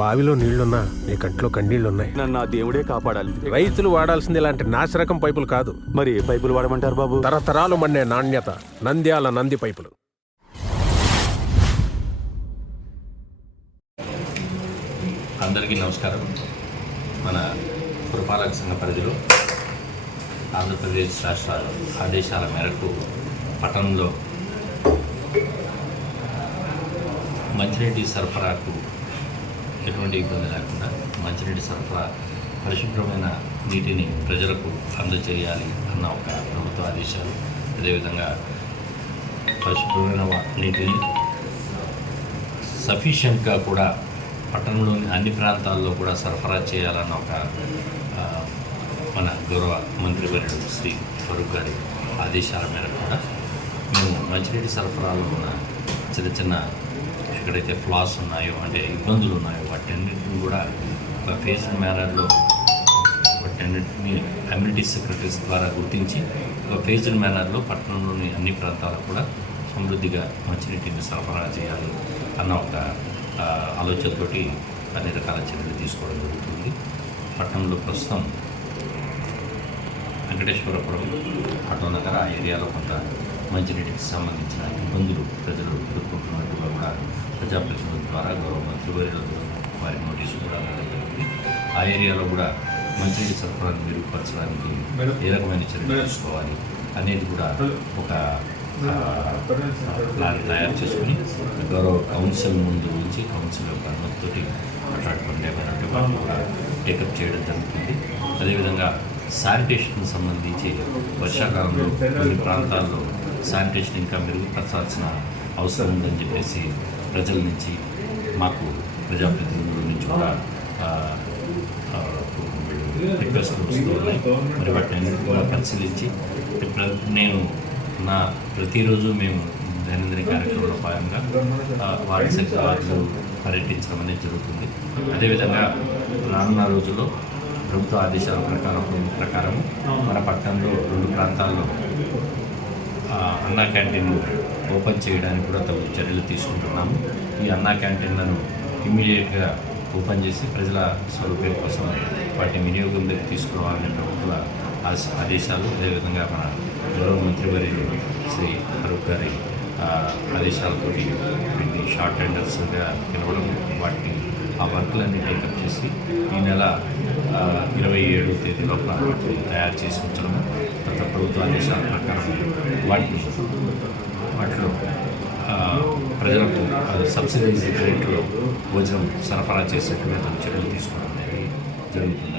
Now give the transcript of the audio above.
బావిలో నీళ్లున్నా నీ కంట్లో కన్నీళ్లున్నాయి. నన్ను ఆ దేవుడే కాపాడాలి. రైతులు వాడాల్సింది ఇలాంటి నాసిరకం పైపులు కాదు. మరి ఏ పైపులు వాడమంటారు బాబు? తరతరాలు మన్నే నాణ్యత నంద్యాల నంది పైపులు. అందరికీ నమస్కారం. మన పురపాలక సంఘ పరిధిలో ఆంధ్రప్రదేశ్ రాష్ట్ర ఆదేశాల మేరకు పట్టణంలో మంచినీటి సరఫరాకు ఎటువంటి ఇబ్బంది లేకుండా మంచినీటి సరఫరా పరిశుభ్రమైన నీటిని ప్రజలకు అందజేయాలి అన్న ఒక ప్రభుత్వ ఆదేశాలు, అదేవిధంగా పరిశుభ్రమైన నీటిని సఫిషియెంట్గా కూడా పట్టణంలోని అన్ని ప్రాంతాల్లో కూడా సరఫరా చేయాలన్న ఒక మన గౌరవ మంత్రివర్యుడు శ్రీ ఫరూక్ గారి ఆదేశాల మేరకు కూడా మేము మంచినీటి సరఫరాలో ఉన్న చిన్న చిన్న ఎక్కడైతే ఫ్లాస్ ఉన్నాయో, అంటే ఇబ్బందులు ఉన్నాయో, వాటన్నిటిని కూడా ఒక ఫేజ్డ్ మేనర్లో వాటన్నిటిని కమ్యూనిటీ సెక్రటరీస్ ద్వారా గుర్తించి ఒక ఫేజ్డ్ మేనర్లో పట్టణంలోని అన్ని ప్రాంతాలకు కూడా సమృద్ధిగా మంచినీటిని సరఫరా చేయాలి అన్న ఒక ఆలోచనతోటి అన్ని రకాల చర్యలు తీసుకోవడం జరుగుతుంది. పట్టణంలో ప్రస్తుతం వెంకటేశ్వరపురం, ఆటోనగర్ ఆ ఏరియాలో కొంత మంచినీటికి సంబంధించిన ఇబ్బందులు ప్రజలు ఎదుర్కొంటున్నట్టుగా కూడా ప్రజాప్రతినిధుల ద్వారా గౌరవ మంత్రివర్యుల వారి నోటీసు కూడా ఇవ్వడం జరిగింది. ఆ ఏరియాలో కూడా మంచినీటి సరఫరాను మెరుగుపరచడానికి ఏ రకమైన చర్యలు తీసుకోవాలి అనేది కూడా ఒక ప్లాన్ తయారు చేసుకుని గౌరవ కౌన్సిల్ ముందు ఉంచి కౌన్సిల్ యొక్క అనుమతితోటి మాట్లాడుకుంటే వాళ్ళు కూడా టేకప్ చేయడం జరుగుతుంది. అదేవిధంగా శానిటేషన్కి సంబంధించి వర్షాకాలంలో కొన్ని ప్రాంతాల్లో శానిటేషన్ ఇంకా మెరుగుపరచాల్సిన అవసరం ఉందని చెప్పేసి ప్రజల నుంచి మాకు ప్రజాప్రతినిధుల నుంచి కూడా రిక్వెస్ట్లు వస్తూ ఉన్నాయి. మరి వాటిని కూడా పరిశీలించి ప్రతిరోజు మేము దైనందిన కార్యక్రమంలో భాగంగా వార్డు సెక్రటరీలు పర్యటించడం అనేది జరుగుతుంది. అదేవిధంగా రానున్న రోజుల్లో ప్రభుత్వ ఆదేశాల ప్రకారం మన పట్టణంలో 2 ప్రాంతాల్లో అన్నా క్యాంటీన్లు ఓపెన్ చేయడానికి కూడా తగు చర్యలు తీసుకుంటున్నాము. ఈ అన్నా క్యాంటీన్లను ఇమ్మీడియట్గా ఓపెన్ చేసి ప్రజల సౌకర్యం కోసం వాటిని వినియోగంలోకి తీసుకురావాలనే ప్రభుత్వ ఆదేశాలు, అదేవిధంగా మన గౌరవ మంత్రివర్యులు శ్రీ ఫరూక్ గారి ఆదేశాలతోటి వీటిని షార్ట్ టెండర్స్గా పిలవడం, వాటిని ఆ వర్క్లన్నీ టేకప్ చేసి ఈ నెల 27వ తేదీ లోపల వాటిని తయారు చేసి ఉంచడం, గత ప్రభుత్వ ఆదేశాల ప్రకారం వాటిలో ప్రజలకు సబ్సిడైజ్ రేట్లో భోజనం సరఫరా చేసేట్టుగా చర్యలు తీసుకోవడం అనేది జరుగుతుంది.